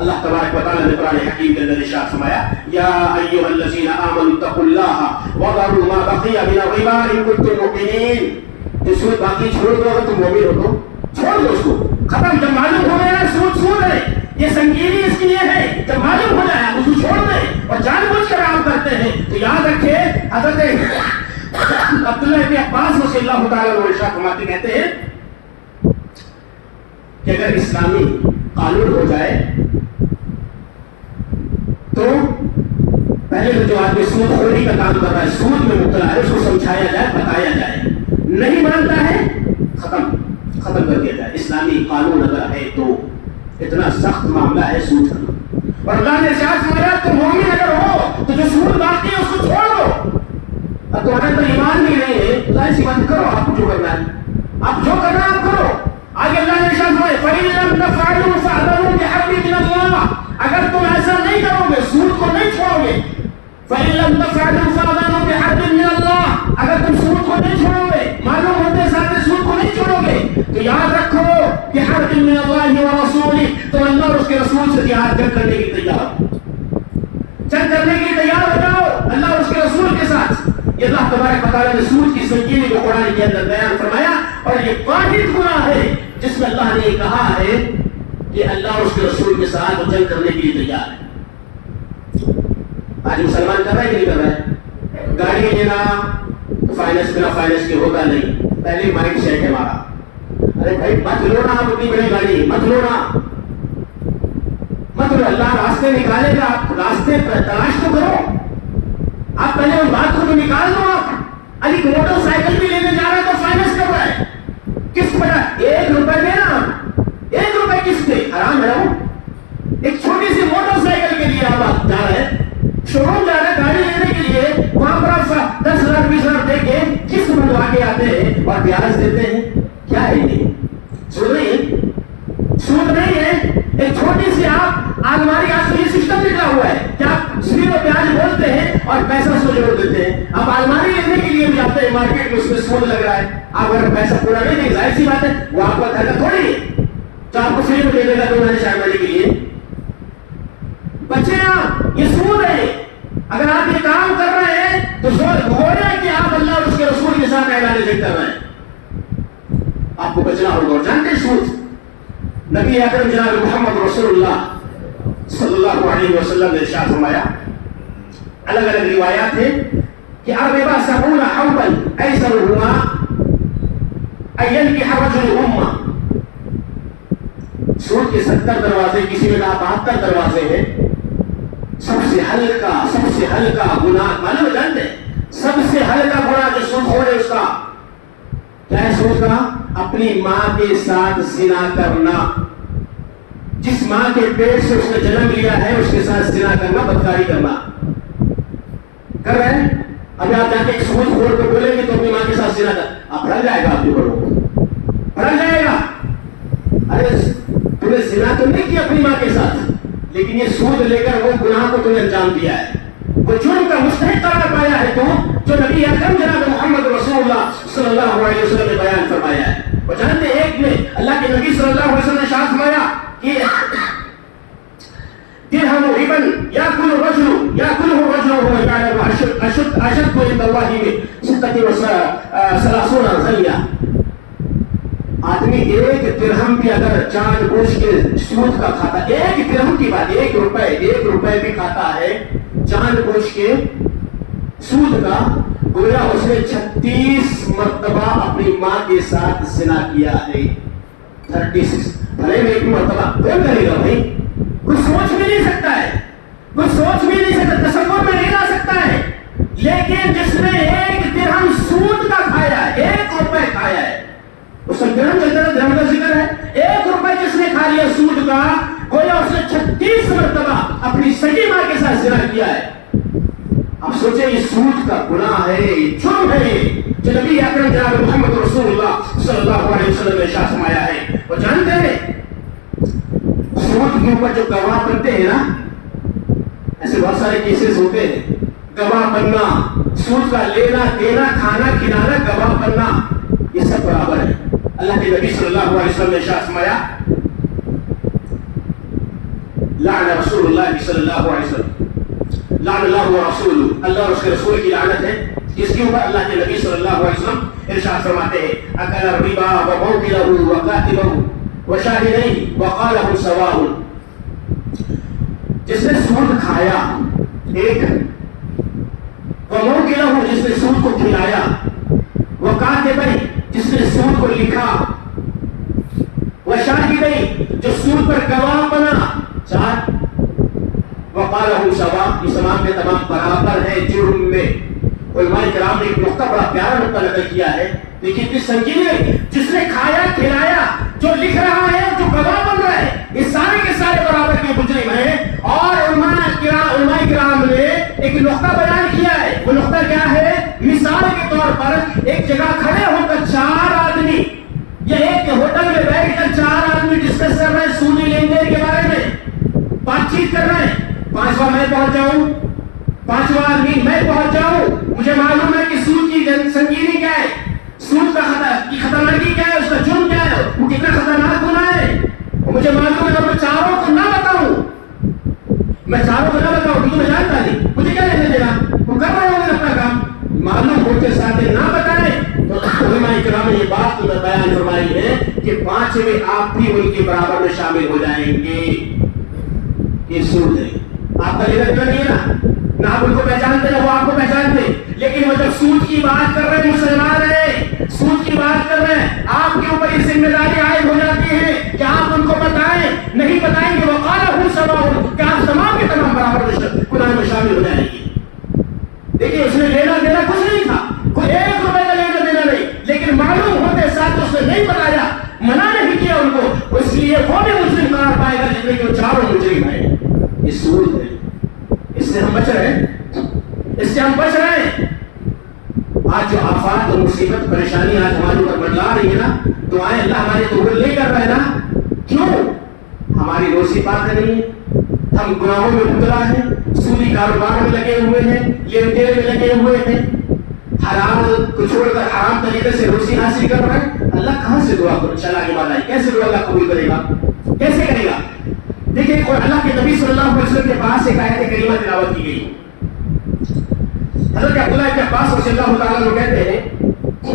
اللہ تبارک و تعالیٰ نے قرآن حکیم کے اندر ارشاد فرمایا یا ایھا الذین آمنوا اتقوا اللہ وذروا ما بقی من الربا ان کنتم مؤمنین. جو سود باقی چھوڑ دو اگر تم مومن ہو تو چھوڑ دو اس کو ختم. جب معلوم ہو گیا سود ہے یہ سنگینی اس کی یہ ہے جب معلوم ہو جائے اس کو چھوڑ دیں اور جان بوجھ کر عام کرتے ہیں تو یاد رکھے حضرت عبداللہ ابن عباس رضی اللہ تعالیٰ عنہ ارشاد فرماتے کہتے ہیں کہ اگر اسلامی قانون ہو جائے تو پہلے تو جو آدمی سود خوری کا کام کر رہا ہے سود میں مبتلا ہے اس کو سمجھایا جائے بتایا جائے نہیں مانتا ہے ختم کر دیا جائے. اسلامی قانون اگر ہے تو اتنا سخت معاملہ ہے سود کا. اور اللہ نے ارشاد فرمایا تم مومن اگر ہو تو جو سود باقی ہے اس کو چھوڑ دو. اب تمہارے اندر ایمان بھی نہیں ہے ظاہر سی بات کرو آپ جو کرنا ہے آپ جو کرنا ہے آپ کرو. آگے اللہ نے ارشاد فرمایا فَإِن لَّمْ تَفْعَلُوا فَأْذَنُوا بِحَرْبٍ مِّنَ اللَّهِ. اگر تم ایسا نہیں کرو گے سود کو نہیں چھوڑو گے فَإِن لَّمْ تَفْعَلُوا فَأْذَنُوا بِحَرْبٍ مِّنَ اللَّهِ. اگر تم سود کو نہیں چھوڑو گے معلوم ہوتے ساتھ سود کو نہیں چھوڑو گے تو یاد رکھو کہ حرب من اللہ ورسولہ تم اللہ اور اس کے رسول سے جہاد جنگ کرنے کی تیار ہو جاؤ اللہ اور اس کے رسول کے ساتھ. یہ اللہ تبارک و تعالیٰ نے سود کی سنگینی کو قرآن کے اندر بیان فرمایا اور یہ واحد گناہ ہے جس میں اللہ نے یہ کہا ہے کہ اللہ اور اس کے رسول کے ساتھ جنگ کرنے کے لیے تیار ہے. آج مسلمان کر رہا ہے کہ نہیں کر رہا ہے؟ گاڑی لینا فائننس بنا فائننس کے ہوگا نہیں. پہلے مائنڈ سیٹ ہے ہمارا ارے بھائی مت لو نا آپ اتنی بڑی گاڑی مت لو نا مت لو. اللہ راستے نکالے گا آپ راستے تلاش تو کرو. آپ پہلے اس بات کو تو نکال دو. آپ علی موٹر سائیکل بھی لینے جا رہا ہے تو فائننس کر رہا ہے قسط پر 1 روپے دینا 1 روپے قسط دے حرام ہے. ایک چھوٹی سی موٹر سائیکل کے لیے آپ جا رہے ہیں شو روم جا رہے ہیں گاڑی لینے کے لیے وہاں پر آپ 10,000 20,000 دے کے قسط بنوا کے آتے ہیں اور بیاج دیتے ہیں. کیا ہے یہ سود نہیں ہے. ایک چھوٹی سی آپ الماری آج تو یہ سسٹم نکلا ہوا ہے کہ آپ سود و بیاج بولتے ہیں اور پیسہ اس کو جوڑ دیتے ہیں. آپ الماری لینے کے لیے بھی جاتے ہیں مارکیٹ میں اس میں سود لگ رہا ہے. آپ اگر پیسہ پورا نہیں دیں ظاہر سی بات ہے وہ آپ کا گھر تھوڑی ہے تو آپ کو فری میں دے دے گا 2 مہینے 4 مہینے کے لیے. بچے آپ یہ سود ہے. اگر آپ یہ کام کر رہے ہیں تو ہو رہا ہے کہ آپ اللہ اور اس کے رسول کے ساتھ اعلان ذکر کر رہے ہیں. آپ کو بچنا ہوگا. اور جانتے ہیں سود نبی اکرم جناب محمد رسول اللہ صلی اللہ علیہ وسلم نے ارشاد فرمایا الگ الگ روایات ہیں کہ الربا 70 حوبا ایسرهما ان ينكح الرجل امه. سود کے 70 دروازے کسی میں 72 دروازے ہیں. سب سے ہلکا گناہ معلوم ہے جانتے ہیں سب سے ہلکا گناہ جو سود خور ہے اس کا کیا ہے؟ سود کا اپنی ماں کے ساتھ زنا کرنا. جس ماں کے پیٹ سے اس نے جنم لیا ہے اس کے ساتھ زنا کرنا بدکاری کرنا کر رہے ہیں. ابھی آپ جا کے ایک سود خور کو بولیں گے تو اپنی ماں کے ساتھ زنا کر آپ پھڑ جائے گا. آپ کے بڑوں پھڑ جائے گا. ارے تم نے زنا تو نہیں کیا اپنی ماں کے ساتھ لیکن یہ سود لے کر وہ گناہ کو تم نے انجام دیا ہے. وہ جرم کا مستحق قرار پایا ہے تو جو نبی اکرم جناب محمد رسول اللہ صلی اللہ علیہ وسلم نے بیان فرمایا ہے. وہ جانتے ہیں ایک میں اللہ کے نبی صلی اللہ علیہ وسلم نے ارشاد فرمایا کہ درہم ربا یاکل الرجل وهو يعلم اشد عند الله 36 غلیا. آدمی 1 درہم بھی اگر جان بوجھ کے سود کا کھاتا 1 درہم کی بات 1 روپے بھی کھاتا ہے جان بوجھ کے سود کا گویا اس نے 36 مرتبہ اپنی ماں کے ساتھ زنا کیا ہے. 36 بھلے میں 1 مرتبہ کون کرے گا بھائی؟ کوئی سوچ بھی نہیں سکتا ہے تصور میں نہیں لا سکتا ہے. لیکن جس نے 1 درہم سود کا کھایا ہے 1 روپے کھایا ہے اس کا درہم چلتا ہے. درہم کا ذکر ہے 1 روپے جس نے کھا لیا سود کا گویا اس نے 36 مرتبہ اپنی سگی ماں کے ساتھ زنا کیا ہے. اب سوچیں یہ سود کا گناہ ہے یہ جرم ہے جو نبی اکرم جناب محمد رسول اللہ صلی اللہ علیہ وسلم نے ارشاد فرمایا ہے. وہ جانتے ہیں سود کے اوپر جو گواہ بنتے ہیں نا ایسے بہت سارے کیسز ہوتے ہیں. گواہ بننا سود کا لینا دینا کھانا کھلانا گواہ بننا یہ سب برابر ہے. اللہ کے نبی صلی اللہ علیہ وسلم نے ارشاد فرمایا لعن رسول اللہ صلی اللہ علیہ وسلم، لعن اللہ و رسول، اللہ اور اس کے رسول کی لعنت ہے اس کے اوپر۔ اللہ کے نبی صلی اللہ علیہ وسلم ارشاد فرماتے ہیں اکل الربا وموکلہ وکاتبہ وشاہدیہ وقالہ سواء، جس نے سود کھایا ایک، وموکلہ جس نے سود کو کھلایا، وکاتبہ جس نے سود کو لکھا، وشاہدیہ جو سود پر گواہ بنا، چار، وقالہ سواء یہ تمام کے تمام برابر ہے جرم میں۔ علماء کرام نے ایک نقطہ بڑا پیارا نقطہ نقل کیا ہے، لیکن اتنی سنگین ہے، جس نے کھایا کھلایا، جو لکھ رہا ہے، جو گواہ بن رہا ہے، یہ سارے کے سارے برابر کے مجرم ہیں۔ اور علماء کرام نے ایک نقطہ بیان کیا ہے، وہ نقطہ کیا ہے؟ مثال کے طور پر ایک جگہ کھڑے ہو کر چار آدمی یا ایک ہوٹل میں بیٹھ کر چار آدمی ڈسکس کر رہے ہیں سودی لین دین کے بارے میں، بات چیت کر رہے ہیں، پانچواں میں پہنچ جاؤں، پانچواں آدمی میں پہنچ جاؤں، مجھے معلوم ہے کہ سود کی سنگینی کیا ہے، سود کی خطرناکی کیا ہے، اس کا جرم کیا ہے، وہ کتنا خطرناک گناہ ہے، اور مجھے معلوم ہے کہ میں چاروں کو نہ بتاؤں، میں چاروں کو نہ بتاؤں کیونکہ میں جانتا نہیں، مجھے کیا لینا دینا، وہ کر رہے ہوں گے اپنا کام، معلوم ہوتے ساتھ نہ بتائیں۔ تو علماء کرام نے یہ بات بیان فرمائی ہے کہ پانچویں آپ بھی ان کے برابر میں شامل ہو جائیں گے۔ یہ سود ہے، آپ کا لینا دینا نہیں ہے نا، نہ آپ ان کو پہچانتے نہ وہ آپ کو پہچانتے، لیکن وہ جب سود کی بات کر رہے ہیں، مسلمان ہیں، سود کی بات کر رہے ہیں، آپ کے اوپر یہ ذمہ داری عائد ہو جاتی ہے کہ آپ ان کو بتائیں، نہیں بتائیں گے وقالہ سواء کہ آپ تمام کے تمام برابر گناہ میں شامل ہو جائیں گے۔ دیکھیے اس نے لینا دینا کچھ نہیں تھا، کوئی ایک روپے کا لینا دینا نہیں، لیکن معلوم ہوتے ساتھ اس نے نہیں بتایا، منع نہیں کیا ان کو، اس لیے وہ بھی مجرم قرار پائے گا جتنے کہ وہ چاروں مجرم ہیں۔ یہ سود ہے، اس سے ہم بچ رہے ہیں، اس سے ہم بچ رہے ہیں۔ آج جو آفات اور مصیبت پریشانی آج ہمارے اوپر منڈلا رہی ہے نا، دعائیں اللہ ہمارے قبول نہیں کر رہے نا، کیوں؟ ہماری روزی پاک نہیں ہے، ہم گناہوں میں مبتلا ہیں، سودی کاروبار میں لگے ہوئے ہیں، لین دین میں لگے ہوئے ہیں، حرام کو چھوڑ کر حرام طریقے سے روزی حاصل کر رہے ہیں۔ اللہ کہاں سے دعا کرو چلا کے بعد آئی، کیسے دعا اللہ قبول کرے گا، کیسے کرے گا؟ دیکھیں اللہ کے نبی صلی اللہ علیہ وسلم کے پاس ایک آیت کریمہ تلاوت کی گئی۔ حضرت عبداللہ بن عباس رضی اللہ تعالیٰ عنہ کہتے ہیں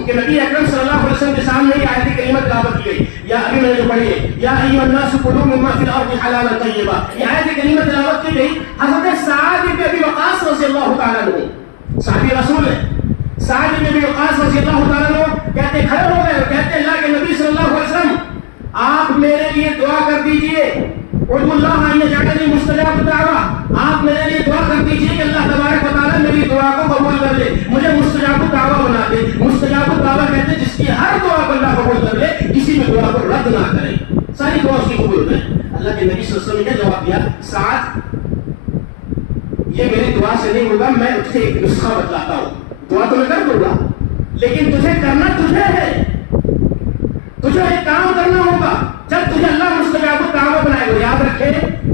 کہ نبی اکرم صلی اللہ علیہ وسلم کے سامنے یہ آیت کریمہ تلاوت کی گئی، یا ابھی میں نے جو پڑھی ہے، یا ایھا الناس کلوا مما فی الارض حلالا طیبا، یہ آیت کریمہ تلاوت کی گئی۔ حضرت سعد بن ابی وقاص رضی اللہ تعالیٰ عنہ، صحابی رسول ہے، سعد بن ابی وقاص رضی اللہ تعالیٰ عنہ کہتے کھڑے ہو گئے اور کہتے اللہ کے نبی صلی اللہ علیہ وسلم آپ میرے لیے دعا کر دیجئے، ادعو اللہ ان یجعلنی مستجاب الدعوہ، آپ میرے لیے دعا کر دیجئے کہ اللہ تبارک و تعالیٰ میری دعا کو قبول کر لے، مجھے مستجاب الدعوہ بنا دے۔ مستجاب الدعوہ کہتے ہیں جس کی ہر دعا کو اللہ قبول کر لے، کسی میں دعا کو رد نہ کرے، ساری دعا اس کی قبول ہو جائے۔ اللہ کے نبی صلی اللہ علیہ وسلم نے کیا جواب دیا؟ سعد یہ میری دعا سے نہیں ہوگا، میں تجھے ایک نسخہ بتلاتا ہوں، دعا تو میں کر دوں گا لیکن تجھے کرنا تجھے ہے، تجھے ایک کام کرنا ہوگا، جب تجھے اللہ مستجاب الدعوہ بنائے گا۔ یاد رکھے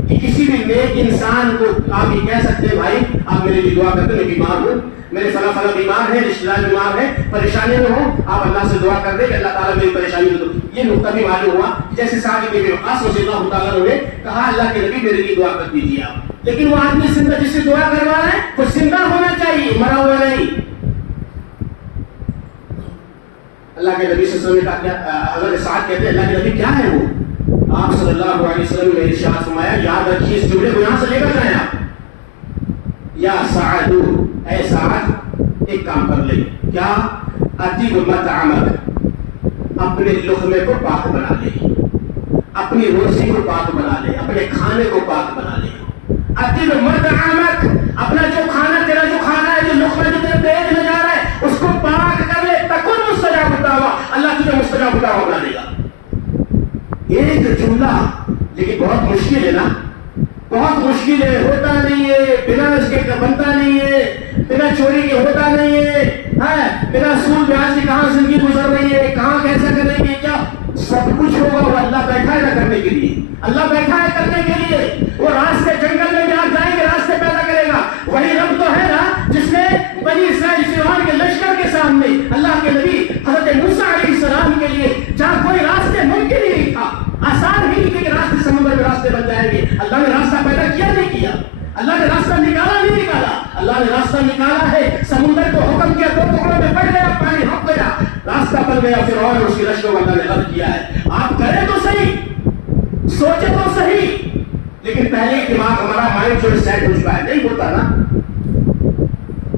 کہ کسی بھی نیک انسان کو آپ یہ کہہ سکتے ہیں بھائی آپ میرے لیے دعا کرتے، میں بیمار ہوں، میرے فلاں فلاں بیمار ہے، رشتہ دار بیمار ہے، پریشانی میں ہوں، آپ اللہ سے دعا کر دیں کہ اللہ تعالیٰ میری پریشانی دور۔ یہ نقطہ بھی معلوم ہوا جیسے سعد بن ابی وقاص رضی اللہ تعالیٰ عنہ نے کہا اللہ کے نبی میرے لیے دعا کر دیجیے آپ، لیکن وہ آدمی زندہ جس سے دعا کروا رہا ہے وہ زندہ ہونا چاہیے، مرا ہوا نہیں۔ اللہ کے نبی صلی اللہ علیہ وسلم نے کہا، حضرت سعد کہتے ہیں اللہ کے نبی کیا ہے وہ؟ آپ صلی اللہ علیہ وسلم نے ارشاد فرمایا، یاد رکھیے اس جملے کو یہاں سے لے کر جائیں آپ، یا سعد اے سعد ایک کام کر لے، کیا؟ اطیب مطعمک، اپنے لقمے کو پاک بنا لے، اپنی روزی کو پاک بنا لے، اپنے کھانے کو پاک بنا لے۔ اطیب مطعمک، اپنا جو کھانا تیرا جو کھانا ہے، جو لقمہ جو تیرے پیٹ میں جا رہا ہے اس کو پاک کر لے، تکن مستجاب الدعوہ، اللہ تجھے مستجاب الدعوہ بنا دے گا۔ ایک جملہ لیکن بہت مشکل ہے نا، بہت مشکل ہے، ہوتا نہیں ہے، بنا اس کے بنتا نہیں ہے، بنا چوری کے ہوتا نہیں ہے، بنا سود بیاج کے کہاں زندگی گزر رہی ہے، کہاں کیسا کریں گے، کیا سب کچھ ہوگا، وہ اللہ بیٹھا ہے کرنے کے لیے، اللہ بیٹھا ہے کرنے کے لیے، وہ راستے جنگل میں بھی آپ جائیں گے راستے پیدا کرے گا، وہی رب تو ہے نا جس نے بنی اسرائیل فرعون کے لشکر کے سامنے اللہ کے نبی حضرت موسیٰ علیہ السلام کے لیے جہاں کوئی راستے ممکن ہی نہیں تھا، آسان ہی نہیں کہ راستے سمندر میں راستے بن جائیں گے، اللہ نے راستہ اللہ نے راستہ نکالا ہے، سمندر کو حکم کیا، 2 ٹکڑوں میں بٹ گیا، پانی رک گیا، راستہ بن گیا، فرعون اور اس کی لشکروں کو اللہ نے غرق کیا ہے۔ آپ کریں تو صحیح، سوچے تو صحیح، لیکن پہلے دماغ ہمارا مائنڈ جو سیٹ ہو چکا ہے، نہیں ہوتا نا۔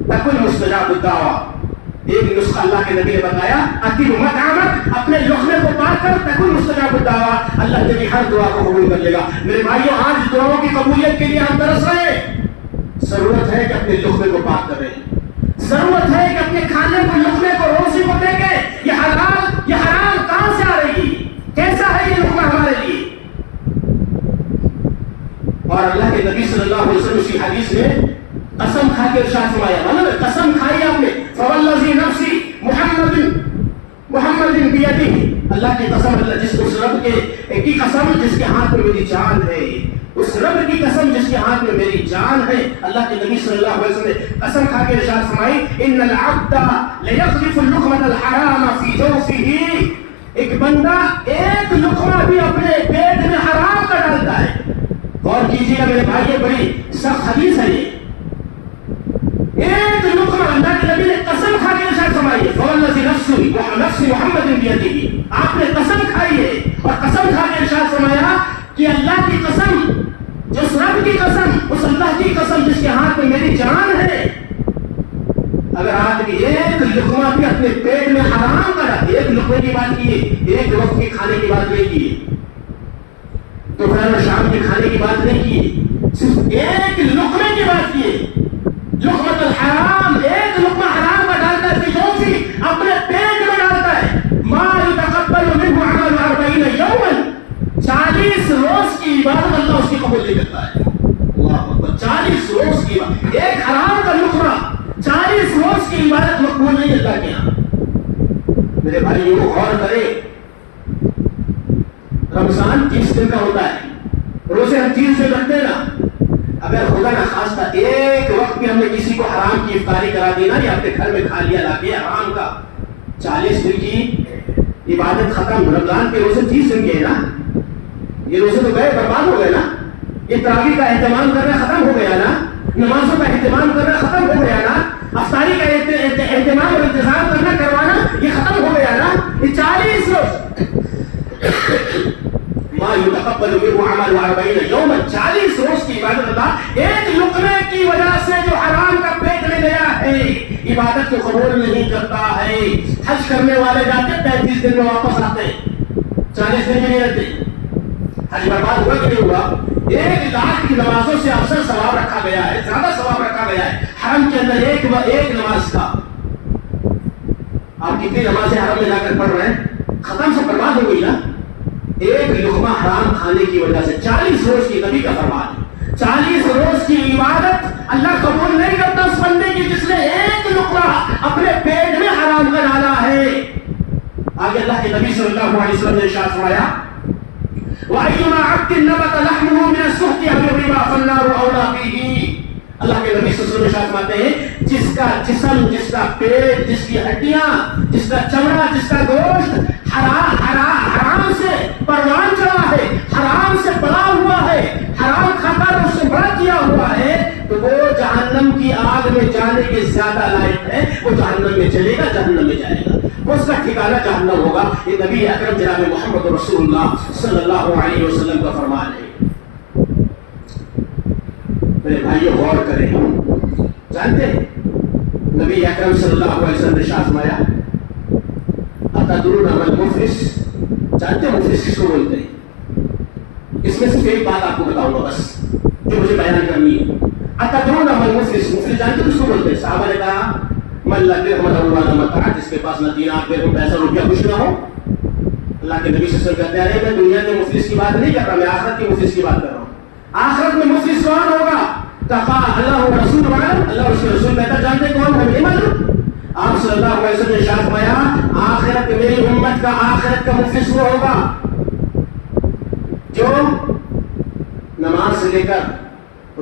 تکن مستجاب الدعویٰ، ایک نسخہ اللہ کے نبی نے بتایا، اطیب مطعمک، اپنے لقمے کو پاک کر، تکن مستجاب الدعویٰ، اللہ تیری ہر دعا کو قبول کر لے گا۔ میرے بھائیوں، آج دعاؤں کی قبولیت کے لیے ہم ترس رہے ہیں۔ ضرورت ہے کہ اپنے لقمے کو پاک کریں، ضرورت ہے کہ اپنے کھانے کو، لقمے کو، روزی کو دیکھیں، یہ حلال یہ حرام کہاں سے آ رہی ہے، کیسا ہے یہ لقمہ ہمارے لیے۔ اور اللہ کے نبی صلی اللہ علیہ وسلم کی حدیث میں قسم کھا کے ارشاد فرمایا، مطلب قسم کھائی آپ نے، فوالذی نفسی محمد بیدہ، اللہ کی قسم، اللہ جس اس رب کی قسم جس کے ہاتھ میں میری جان ہے، اس رب کی قسم جس کے ہاتھ میں میری جان ہے۔ اللہ کے نبی صلی اللہ علیہ وسلم نے قسم کھا کے ارشاد فرمائی، ان العبد لیقذف اللقمة الحرام فی جوفہ، ایک بندہ ایک لقمہ بھی اپنے پیٹ میں حرام کا ڈالتا ہے۔ غور کیجیے گا میرے بھائیوں، بڑی سخت حدیث ہے یہ۔ ایک لقمہ، اللہ کے نبی نے قسم کھا کے ارشاد فرمائی، فوالذی نفس محمد بیدہ، آپ نے قسم کھائی ہے اور قسم کھا کے ارشاد فرمایا کہ اللہ کی قسم، جس رب کی قسم، اس اللہ کی قسم جس کے ہاتھ میں میری جان ہے، اگر آدمی ایک لقمہ بھی اپنے پیٹ میں حرام کرا، ایک لقمے کی بات کیے، ایک وقت کے کھانے کی بات نہیں کیے، دوپہر اور شام کے کھانے کی بات نہیں کیے، صرف ایک لقمے کی بات کیے، لقمۃ الحرام، ایک لقمہ حرام کا ڈالتا ہے، فی اپنے پیٹ میں ڈالتا ہے، ما یتقبل منہ عمل 40 یوما، 40 روز کی عبادت اللہ اس کی قبول نہیں کرتا ہے۔ اللہ اکبر، 40 روز کی عبادت، ایک حرام کا لقمہ، 40 روز کی عبادت مقبول نہیں اللہ کے یہاں۔ میرے بھائیوں، غور کریں، رمضان 30 دن کا ہوتا ہے، روزے ہم 30 دن رکھتے ہیں نا، اگر خدا نہ خواستہ ایک وقت بھی ہم نے کسی کو حرام کی افطاری کرا دی نا، یا اپنے گھر میں کھا لیا لا کے حرام کا، 40 دن کی عبادت ختم۔ رمضان کے روزے 30 دن کے ہیں نا، یہ روزے تو گئے، برباد ہو گئے نا۔ یہ تراویح کا اہتمام کرنا ختم ہو گیا نا، نمازوں کا اہتمام کرنا ختم ہو گیا نا، افطاری کا اہتمام اور انتظام کرنا کروانا یہ ختم ہو گیا نا۔ یہ 40 روز ما یتقبل منہ عمل 40 یوما، 40 روز کی عبادت اللہ ایک لقمے کی وجہ سے جو حرام کا پیٹ میں گیا ہے، عبادت کو قبول نہیں کرتا ہے۔ حج کرنے والے جاتے 35 دن میں واپس آتے، 40 دن میں نہیں رہتے۔ حج برباد ہوا کہ نہیں ہوا؟ 1 لاکھ کی نمازوں سے افضل ثواب رکھا گیا ہے، زیادہ ثواب رکھا گیا ہے حرم کے اندر ایک نماز کا۔ آپ کتنی نمازیں حرم میں جا کر پڑھ رہے ہیں، ختم سے برباد ہو گئی نا، ایک لقمہ حرام کھانے کی وجہ سے۔ 40 روز کی نبی کا فرمان ہے، 40 روز کی عبادت اللہ قبول نہیں کرتا اس بندے کی جس نے ایک لقمہ اپنے پیٹ میں حرام کا ڈالا ہے۔ آگے اللہ کے نبی صلی اللہ علیہ وسلم نے ارشاد فرمایا، وَأَيُّمَا عَبْدٍ نَبَتَ لَحْمُهُ مِنَ السُّحْتِ أَوِ الرِّبَا فَالنَّارُ أَوْلَىٰ بِهِ۔ اللہ کے نبی صلی اللہ علیہ وسلم ارشاد فرماتے ہیں، جس کا جسم، جس کا پیٹ، جس کی ہڈیاں، جس کا چمڑا، جس کا گوشت حرام سے پروان چڑھا ہے، حرام سے بڑا ہوا ہے، حرام کھاتا ہے، اس سے بڑا کیا ہوا ہے، تو وہ جہنم کی آگ میں جانے کے زیادہ لائق ہے، وہ جہنم میں چلے گا، جہنم میں جائے گا، وہ اس کا ٹھکانہ جہنم ہوگا۔ یہ نبی اکرم جناب محمد رسول اللہ صلی اللہ علیہ وسلم کا فرمان ہے۔ میرے بھائیو، غور کریں، جانتے ہیں نبی اکرم صلی اللہ علیہ وسلم نے ارشاد فرمایا، اتدرون ما المفلس، جانتے ہیں مفلس کس کو بولتے ہیں؟ اس میں صرف ایک بات آپ کو بتاؤں گا بس، جو مجھے بیان کرنی ہے۔ اتدرون ما المفلس، مفلس جانتے ہیں کس کو بولتے ہیں؟ صحابہ نے کہا، من لا درہم له ولا متاع، جس کے پاس نہ دینار درہم پیسہ روپیہ کچھ نہ ہو۔ اللہ کے نبی صلی اللہ علیہ وسلم کہتے ہیں، میں دنیا کے مفلس کی بات نہیں کر رہا، میں آخرت کے مفلس کی بات کر رہا ہوں۔ آخرت میں مفلس کون ہوگا؟ کہا اللہ و رسول عالم، اللہ اور اس کے رسول بہتر جانتے کون، ہمیں معلوم۔ آپ صلی اللہ علیہ وسلم نے ارشاد فرمایا، آخرت میری امت کا آخرت کا مفلس وہ ہوگا جو نماز سے لے کر،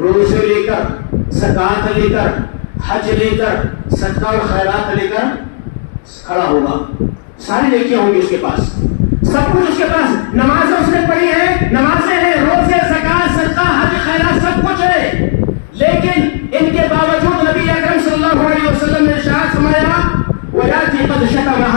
روزے لے کر، زکات لے کر، حج لے کر، صدقہ اور خیرات لے کر کھڑا ہوگا، ساری نیکیاں ہوں گی اس کے پاس، سب کچھ اس کے پاس، نمازیں اس نے پڑھی ہیں، نمازیں ہیں، روزے، زکات، صدقہ، حج، خیرات، سب کچھ ہے، لیکن ان کے باوجود نبی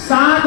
7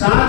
7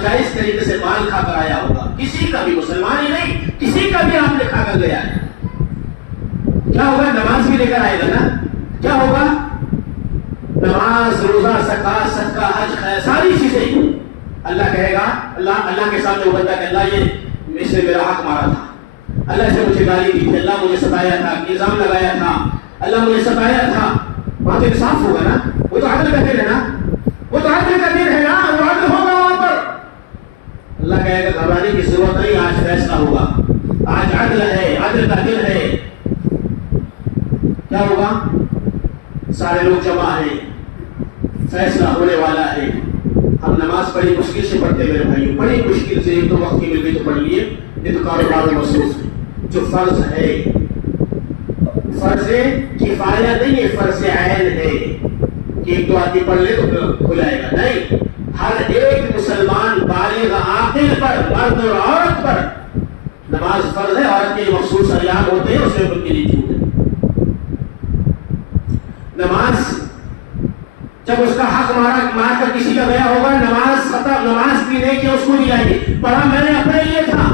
ناجائز طریقے سے مال کھا کر آیا ہوگا، کسی کا بھی، مسلمان ہی نہیں، کسی کا بھی آپ نے کھا کر گیا ہے، کیا ہوگا؟ نماز بھی لے کر آئے گا نا، کیا ہوگا؟ نماز، روزہ، زکات، صدقہ، حج، خیر، ساری چیزیں اللہ کہے گا، اللہ کے سامنے وہ بندہ کہ اللہ یہ اس نے میرا حق مارا تھا، اللہ سے مجھے گالی دی تھی، اللہ مجھے ستایا تھا، الزام لگایا تھا، اللہ مجھے ستایا تھا، وہاں تو انصاف ہوگا نا، وہ تو عدل کا دن ہے نا، وہ تو عدل کا دن ہے نا، وہ عدل ہوگا وہاں پر۔ اللہ کہے گا گھبرانے کی ضرورت نہیں، آج فیصلہ ہوگا، آج عدل ہے، عدل کا دن ہے۔ کیا ہوگا؟ سارے لوگ جمع ہیں، فیصلہ ہونے والا ہے۔ ہم نماز بڑی مشکل سے پڑھتے میرے بھائیوں، بڑی مشکل سے، ایک تو وقت کی مل گئی تو پڑھ لیے، یہ تو کاروبار میں مصروف ہے۔ جو فرض ہے، فرض کفایہ نہیں ہے، فرض عین ہے کہ ایک دو آدمی پڑھ لے تو کھلائے گا، نہیں، ہر ایک مسلمان بالغ عاقل پر، مرد اور عورت پر نماز فرض ہے۔ عورت کے مخصوص ایام ہوتے ہیں، اس میں ان کے لیے چھوٹ ہے۔ نماز جب اس کا حق مار کر کسی کا گیا ہوگا، نماز ختم، نماز کی نیکیاں اس کو دی جائیں گی۔ پڑھا میں نے اپنے لیے تھا،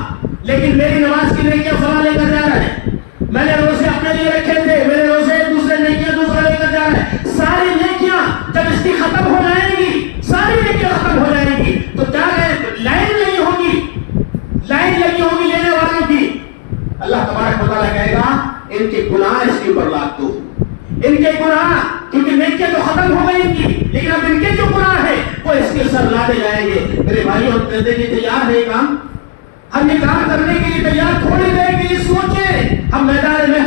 لیکن میری نماز کی نیکیاں فلاں لے کر جا رہا ہے، میں نے روزے اپنے لیے رکھے تھے، میرے روزے دوسرے نیکیاں دوسرا لے کر جا رہا ہے۔ ساری نیکیاں جب اس کی ختم ہو جائیں گی، ساری نیکیاں ختم ہو جائیں گی، تو کیا ہے؟ لائن لگی ہوگی، لائن لگی ہوگی لینے والوں کی۔ اللہ تبارک و تعالیٰ کہے گا ان کے گناہ اس کے اوپر لاد دو، ان کے گناہ، کیونکہ نیکیاں تو ختم ہو گئی ان کی، لیکن اب ان کے جو گناہ ہے وہ اس کے سر لادے جائیں گے۔ میرے بھائیوں، ہم کرنے کے لیے تیار ہے کام، ہم یہ کام کرنے کے لیے تیار، تھوڑی دیر کے لیے سوچیں، ہم میدان میں